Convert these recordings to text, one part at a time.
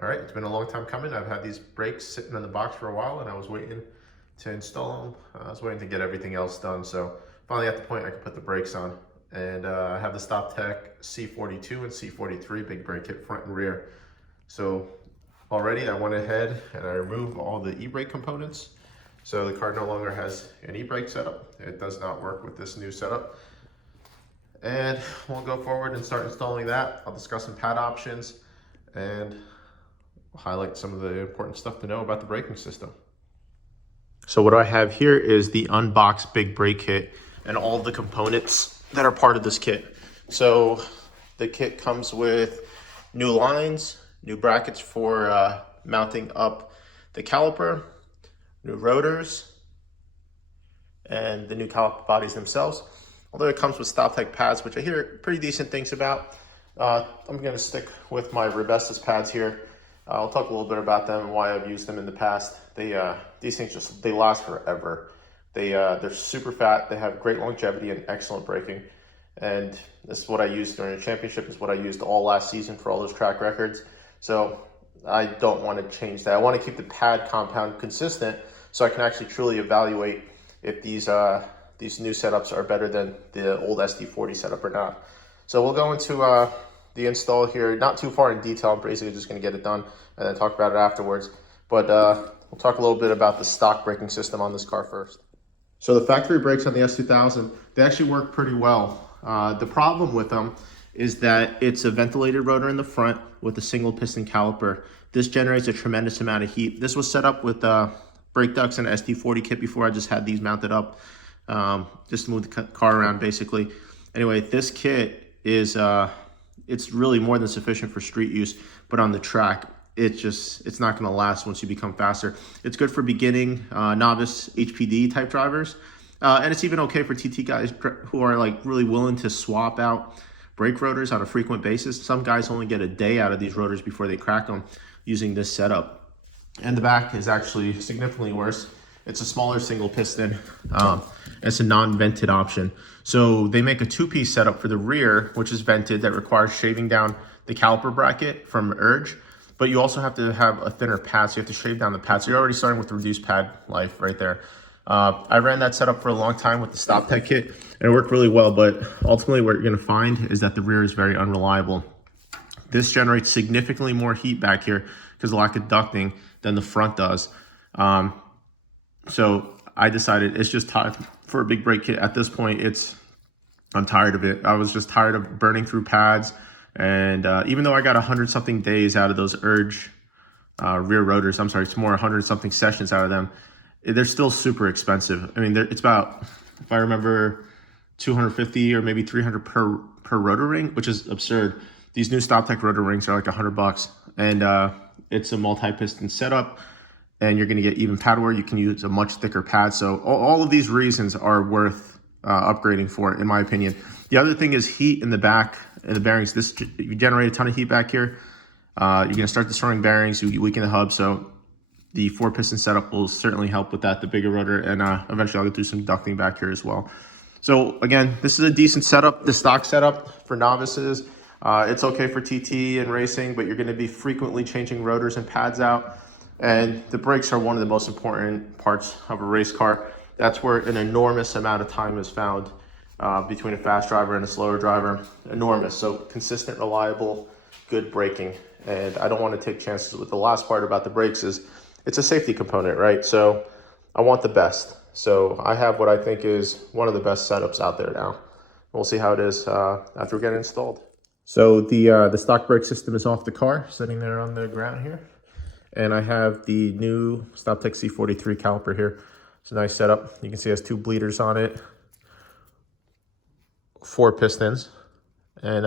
All right, it's been a long time coming. I've had these brakes sitting in the box for a while and I was waiting to install them. I was waiting to get everything else done. So finally at the point I could put the brakes on. And I have the Stoptech C42 and C43 Big Brake Kit front and rear. So already I went ahead and I removed all the e-brake components. So the car no longer has an e-brake setup. It does not work with this new setup. And we'll go forward and start installing that. I'll discuss some pad options and highlight some of the important stuff to know about the braking system. So what I have here is the unboxed Big Brake Kit and all the components that are part of this kit. So the kit comes with new lines, new brackets for mounting up the caliper, new rotors, and the new caliper bodies themselves. Although it comes with Stoptech pads, which I hear pretty decent things about. I'm going to stick with my Raybestos pads here. I'll talk a little bit about them and why I've used them in the past. These things they last forever. They're super fat. They have great longevity and excellent braking. And this is what I used during the championship. Is what I used all last season for all those track records. So I don't want to change that. I want to keep the pad compound consistent so I can actually truly evaluate if these new setups are better than the old ST40 setup or not. So we'll go into the install here, not too far in detail. I'm basically just going to get it done and then talk about it afterwards. But we'll talk a little bit about the stock braking system on this car first. So the factory brakes on the S2000, they actually work pretty well. The problem with them is that it's a ventilated rotor in the front with a single piston caliper. This generates a tremendous amount of heat. This was set up with brake ducts and ST40 kit before. I just had these mounted up just to move the car around basically. Anyway, this kit is it's really more than sufficient for street use, but on the track it's not going to last once you become faster. It's good for beginning novice HPD type drivers, and it's even okay for TT guys who are like really willing to swap out brake rotors on a frequent basis. Some guys only get a day out of these rotors before they crack them using this setup. And the back is actually significantly worse. It's a smaller single piston. It's a non-vented option. So they make a two-piece setup for the rear, which is vented, that requires shaving down the caliper bracket from urge. But you also have to have a thinner pad, so you have to shave down the pad. So you're already starting with the reduced pad life right there. I ran that setup for a long time with the Stoptech kit, and it worked really well. But ultimately what you're going to find is that the rear is very unreliable. This generates significantly more heat back here because of lack of ducting than the front does. So I decided it's just time for a big brake kit. At this point, I'm tired of it. I was just tired of burning through pads. And even though I got 100-something days out of those urge rear rotors, I'm sorry, it's more 100-something sessions out of them, they're still super expensive. I mean, it's about, if I remember, 250 or maybe 300 per rotor ring, which is absurd. These new Stoptech rotor rings are like $100, and it's a multi-piston setup. And you're going to get even pad wear. You can use a much thicker pad. So all of these reasons are worth upgrading for, in my opinion. The other thing is heat in the back and the bearings. You generate a ton of heat back here. You're going to start destroying bearings. You weaken the hub. So the 4-piston setup will certainly help with that, the bigger rotor. And eventually I'll do some ducting back here as well. So again, this is a decent setup, the stock setup for novices. It's okay for TT and racing, but you're going to be frequently changing rotors and pads out. And the brakes are one of the most important parts of a race car. That's where an enormous amount of time is found between a fast driver and a slower driver. Enormous. So consistent, reliable, good braking. And I don't want to take chances with the last part about the brakes is it's a safety component, right? So I want the best. So I have what I think is one of the best setups out there now. We'll see how it is after we get it installed. So the stock brake system is off the car, sitting there on the ground here. And I have the new Stoptech C43 caliper here. It's a nice setup. You can see it has 2 bleeders on it, 4 pistons, and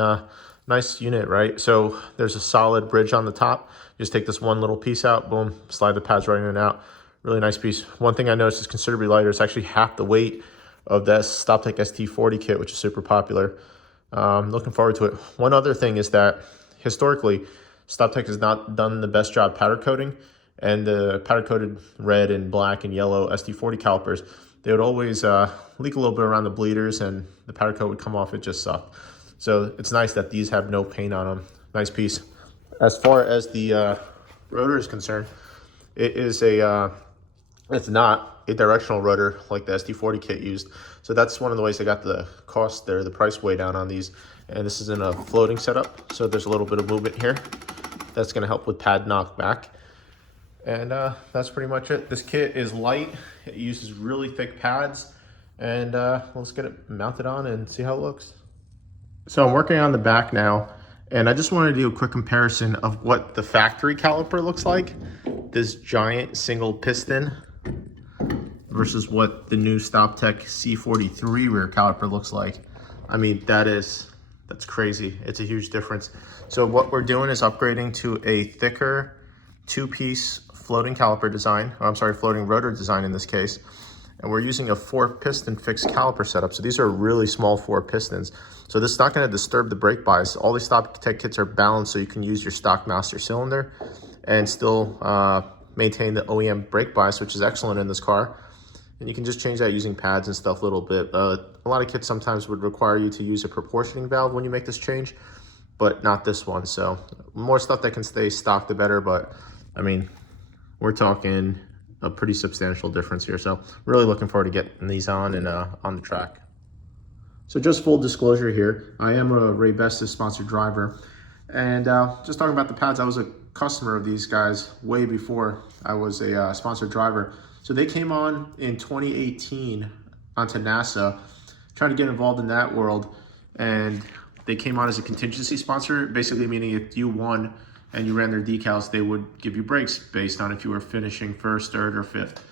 nice unit, right? So there's a solid bridge on the top. You just take this one little piece out, boom, slide the pads right in and out. Really nice piece. One thing I noticed is considerably lighter. It's actually half the weight of the Stoptech ST40 kit, which is super popular. Looking forward to it. One other thing is that historically, Stoptech has not done the best job powder coating, and the powder coated red and black and yellow ST40 calipers, they would always leak a little bit around the bleeders and the powder coat would come off. It just sucked. So it's nice that these have no paint on them. Nice piece. As far as the rotor is concerned, it is it's not a directional rotor like the ST40 kit used. So that's one of the ways they got the cost there, the price way down on these. And this is in a floating setup, so there's a little bit of movement here. That's gonna help with pad knockback. And that's pretty much it. This kit is light, it uses really thick pads, and let's get it mounted on and see how it looks. So I'm working on the back now, and I just wanted to do a quick comparison of what the factory caliper looks like, this giant single piston, versus what the new Stoptech C43 rear caliper looks like. I mean, that's crazy. It's a huge difference. So what we're doing is upgrading to a thicker two-piece floating caliper design, or I'm sorry, floating rotor design in this case. And we're using a 4-piston fixed caliper setup. So these are really small 4 pistons. So this is not gonna disturb the brake bias. All these Stoptech kits are balanced so you can use your stock master cylinder and still maintain the OEM brake bias, which is excellent in this car. And you can just change that using pads and stuff a little bit. A lot of kits sometimes would require you to use a proportioning valve when you make this change, but not this one. So more stuff that can stay stock, the better. But I mean, we're talking a pretty substantial difference here. So really looking forward to getting these on and on the track. So just full disclosure here, I am a Raybestos sponsored driver. And just talking about the pads, I was a customer of these guys way before I was a sponsored driver. So they came on in 2018 onto NASA, trying to get involved in that world. And they came on as a contingency sponsor, basically meaning if you won and you ran their decals, they would give you brakes based on if you were finishing first, third, or fifth.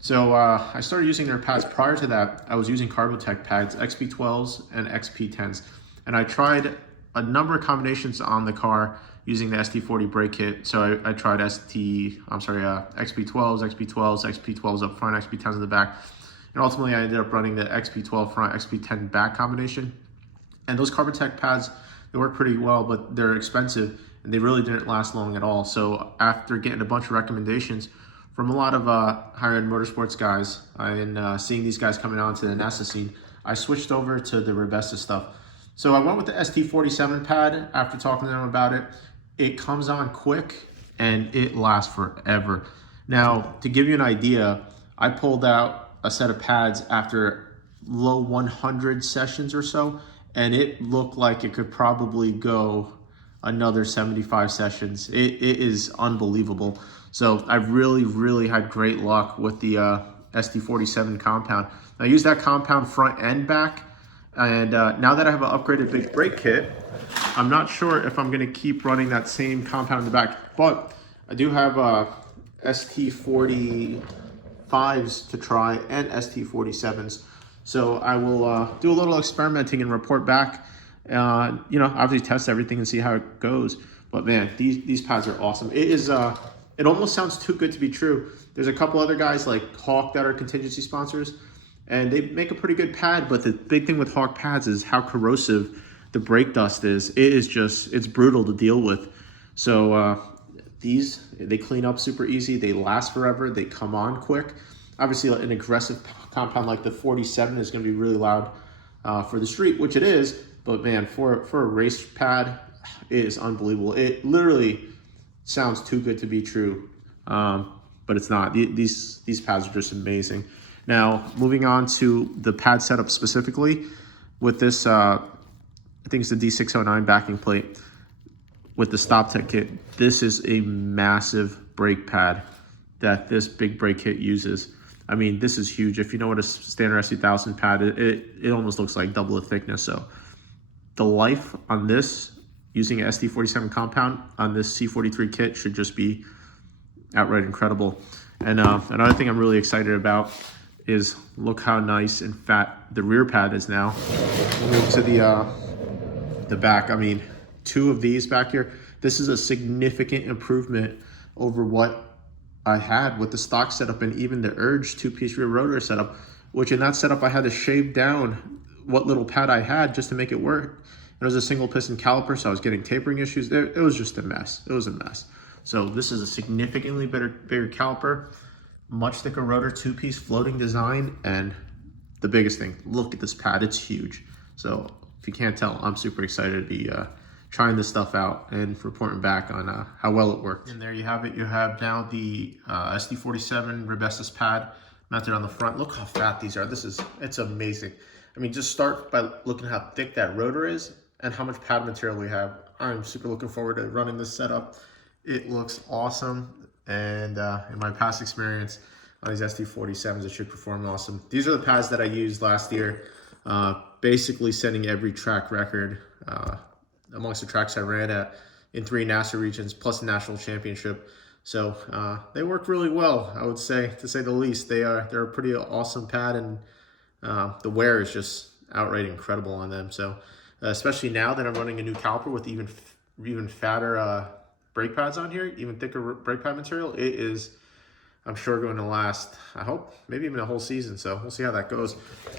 So I started using their pads. Prior to that, I was using Carbotech pads, XP12s and XP10s. And I tried a number of combinations on the car using the ST40 brake kit. So I tried XP12s, XP12s, XP12s up front, XP10s in the back. And ultimately I ended up running the XP12 front, XP10 back combination. And those Carbotech pads, they work pretty well, but they're expensive and they really didn't last long at all. So after getting a bunch of recommendations from a lot of higher-end motorsports guys and seeing these guys coming on to the NASA scene, I switched over to the Raybestos stuff. So I went with the ST47 pad after talking to them about it. It comes on quick and it lasts forever. Now, to give you an idea, I pulled out a set of pads after low 100 sessions or so, and it looked like it could probably go another 75 sessions. It is unbelievable. So I've really had great luck with the ST47 compound. I use that compound front and back. And now that I have an upgraded big brake kit, I'm not sure if I'm gonna keep running that same compound in the back, but I do have ST45s to try and ST47s. So I will do a little experimenting and report back. You know, obviously test everything and see how it goes. But man, these pads are awesome. It is, it almost sounds too good to be true. There's a couple other guys like Hawk that are contingency sponsors, and they make a pretty good pad, but the big thing with Hawk pads is how corrosive the brake dust is. It is just, it's brutal to deal with. So these, they clean up super easy, they last forever, they come on quick. Obviously an aggressive compound like the 47 is gonna be really loud for the street, which it is, but man, for a race pad, it is unbelievable. It literally sounds too good to be true, but it's not. These pads are just amazing. Now, moving on to the pad setup specifically, with this, I think it's the D609 backing plate with the Stoptech kit. This is a massive brake pad that this big brake kit uses. I mean, this is huge. If you know what a standard S2000 pad is, it almost looks like double the thickness. So the life on this, using an ST47 compound on this C43 kit, should just be outright incredible. And another thing I'm really excited about is look how nice and fat the rear pad is now. We'll move to the back. I mean, 2 of these back here, this is a significant improvement over what I had with the stock setup and even the Urge 2-piece rear rotor setup, which in that setup I had to shave down what little pad I had just to make it work. It was a single piston caliper, so I was getting tapering issues. It was just a mess. It was a mess. So this is a significantly bigger caliper, much thicker rotor, 2-piece floating design, and the biggest thing, look at this pad, it's huge. So if you can't tell, I'm super excited to be trying this stuff out and reporting back on how well it worked. And there you have it. You have now the ST47 Raybestos pad mounted on the front. Look how fat these are. It's amazing. I mean, just start by looking how thick that rotor is and how much pad material we have. I'm super looking forward to running this setup. It looks awesome, and in my past experience on these ST47s, it should perform awesome. These are the pads that I used last year, basically setting every track record amongst the tracks I ran at in 3 NASA regions, plus a national championship. So they work really well, I would say, to say the least. They're a pretty awesome pad, and the wear is just outright incredible on them. So especially now that I'm running a new caliper with even fatter brake pads on here, even thicker brake pad material, it is, I'm sure, going to last, I hope, maybe even a whole season. So we'll see how that goes.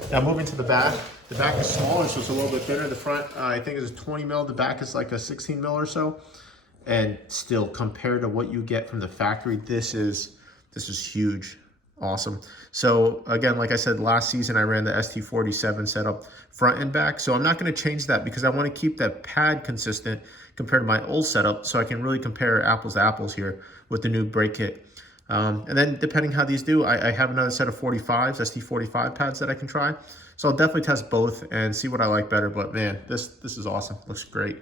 Now moving to the back. The back is smaller, so it's a little bit thinner. The front, I think, is 20 mil. The back is like a 16 mil or so. And still, compared to what you get from the factory, this is huge. Awesome. So again, like I said, last season I ran the ST47 setup front and back. So I'm not going to change that because I want to keep that pad consistent compared to my old setup, so I can really compare apples to apples here with the new brake kit. And then depending how these do, I have another set of 45s, ST45 pads that I can try. So I'll definitely test both and see what I like better. But man, this is awesome. Looks great.